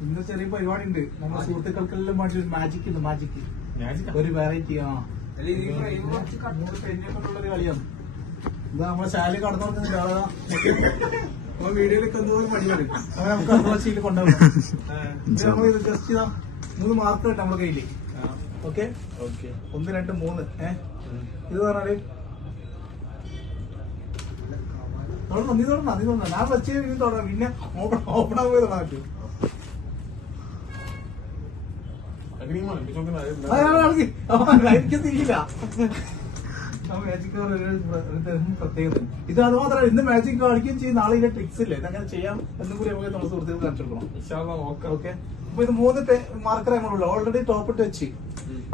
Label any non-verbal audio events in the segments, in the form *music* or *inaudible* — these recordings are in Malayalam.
ഇന്ന് ചെറിയ പരിപാടി ഉണ്ട് നമ്മുടെ സുഹൃത്തുക്കൾക്കെല്ലാം വേണ്ടി ഒരു മാജിക് ഉണ്ട് മാജിക് ഒരു വെറൈറ്റി ആ. മൂന്ന് പെണ്ണിനെ കൊണ്ടുള്ളൊരു കളിയാണ്. ഇത് നമ്മളെ ശാലി കടന്നു കൊടുക്കുന്നില്ല ആളാ. വീഡിയോയിലൊക്കെ പണിയാണ് നമുക്ക് നമ്മൾ ഇത് ജസ്റ്റ് ഇതാ മൂന്ന് മാർക്ക് ഉണ്ട് നമ്മുടെ കയ്യിൽ. ഓക്കെ ഓക്കെ ഒന്ന് രണ്ട് മൂന്ന്. ഏഹ് ഇത് പറഞ്ഞാൽ തുടർന്നു നീ തുടർന്ന നീ തുടർന്ന ഞാൻ വെച്ച് ഇനി തുടരാം പിന്നെ ഓപ്പൺ ഓപ്പൺ ആകുമ്പോൾ തുടങ്ങാൻ പറ്റും പ്രത്യേകത. ഇത് അത് മാത്രമല്ല ഇന്ന് മാജിക് കാണിക്കുകയും ചെയ്യും. നാളെ ഇതിന്റെ ട്രിക്സ് ഇല്ലേ? ഇതങ്ങനെ ചെയ്യാം. എന്നും കൂടി നമുക്ക് നമ്മുടെ സുഹൃത്തുക്കൾ കാണിച്ചു കൊടുക്കണം. ഓക്കെ. അപ്പൊ ഇത് മൂന്ന് മാർക്കർ നമ്മളുള്ളൂ ഓൾറെഡി ടോപ്പ് ഇട്ട് വെച്ച്.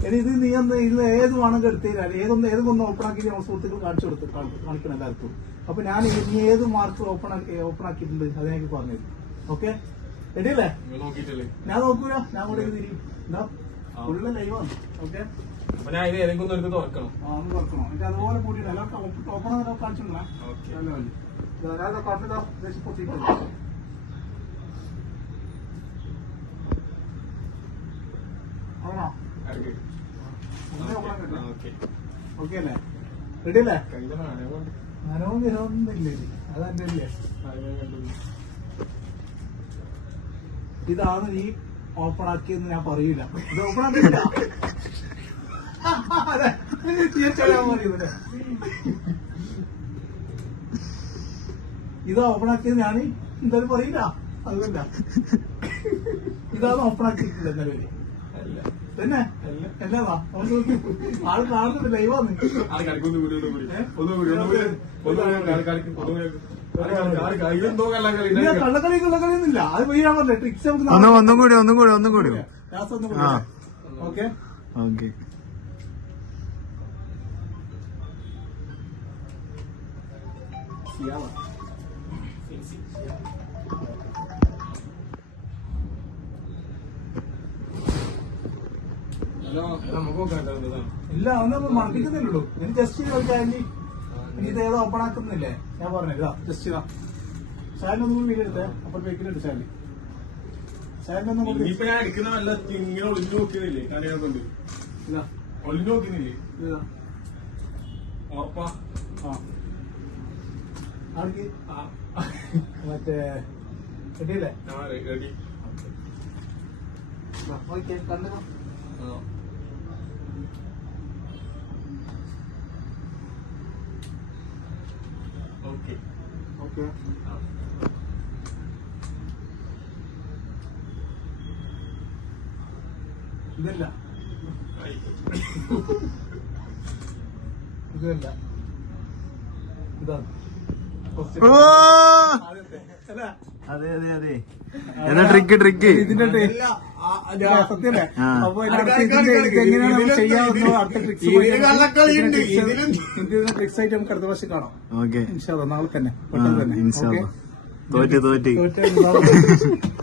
ഇനി ഇത് നീ ഒന്ന് ഇതിൽ ഏത് വേണമെങ്കിൽ എടുത്തതിനാൽ ഏതൊന്ന് ഏതൊന്നും ഓപ്പൺ ആക്കി ഞാൻ സുഹൃത്തുക്കൾ കാണിച്ചു കൊടുത്ത്. കാണി- കാണിക്കണം എല്ലാവർക്കും. അപ്പൊ ഞാൻ ഇനി ഏത് മാർക്ക് ഓപ്പൺ ആക്കി ഓപ്പൺ ആക്കിയിട്ടുണ്ട് അതിനേക്ക് പറഞ്ഞു തരും. ഓക്കെ റെഡിയല്ലേ? ഞാൻ നോക്കൂല. ഞാൻ കൂടെ തിരിയും എന്താ ഓപ്പൺ ഫുള്ള് ലൈവാണ് ഓക്കെ അപ്പൊ ഞാൻ ഇത് ഏതെങ്കിലും ഒന്ന് എടുത്ത് തുറക്കണം ആ ഒന്ന് തുറക്കണം എന്നിട്ട് അതുപോലെ കൂട്ടിയിട്ട് എല്ലാം ഓപ്പൺ ആക്കി കാണിച്ചിട്ടുണ്ടോ ഓക്കെ അല്ല മതി ഞാൻ കണ്ടിട്ടോ പൊട്ടിയിട്ടുണ്ട് ആണോ ഒന്ന് open ആക്കട്ടെ? ഓക്കെ ഇതാണ് നീ ഓപ്പൺ ആക്കിയെന്ന് ഞാൻ പറയില്ല. ഇത് ഓപ്പൺ *laughs* ഇതിനെ. ഇത് ഓപ്പൺ ആക്കിയത് ഞാൻ എന്തായാലും പറയില്ല. അതുമല്ല. ഇതാണ് ഓപ്പൺ ആക്കിയിട്ടില്ല എന്നാലും അല്ല. എന്നതാ? ആൾ ലൈവാന്ന്. ഒന്ന് കൂടി? ഒന്ന് കൂടി ഒന്ന് കൂടി. കള്ളക്കളി കള്ളക്കളിയൊന്നുമില്ല. അത് പറഞ്ഞേ ട്രിക്സ് നമുക്ക് ഒന്ന് ഒന്നും ഒന്നും. ഓക്കെ. ഇല്ല ഒന്നും മണപ്പിക്കുന്നില്ലല്ലോ ഇനി ജസ്റ്റ് കളിക്കാൻ ഇനി ഇത് ഏതോ ഓപ്പൺ ആക്കുന്നില്ലേ? ഞാൻ പറഞ്ഞു ഇതാ ജസ്റ്റ് ഇതാ ചാനൽ ഒന്നും വീട് എടുത്തേ ഷാലി ഷാലിനൊന്നും കൂടി ഇനിയിപ്പോ ഞാൻ എടുക്കുന്ന വല്ല ഇങ്ങനെ ഒളിഞ്ഞു നോക്കുന്നില്ലേ കൊണ്ട് ഇതാ. ഒളിഞ്ഞു നോക്കുന്നില്ലേ ഇതാ. ഉറപ്പാ. ആ. ആർക്ക്? മറ്റേ റെഡിയല്ലേ റെഡി. ഓക്കെ കണ്ടു? ഓക്കെ ഓക്കെ ഇതല്ല. *laughs* ഇതല്ല. ഇതാണ്. ഓ ആദ്യത്തെ. അതെ. അതെ അതെ എന്നാ ട്രിക്ക് ട്രിക്ക് ഇതിന്റെ സത്യല്ലേ? അപ്പൊ എങ്ങനെയാണ് നമ്മൾ അടുത്ത ട്രിക്സ് ട്രിക്സ് ആയിട്ട് നമുക്ക് അടുത്ത പ്രാവശ്യം കാണാം. ഓക്കെ. നാളെ തന്നെ. പെട്ടെന്ന് തന്നെ. തോറ്റ് തോറ്റ്. *laughs*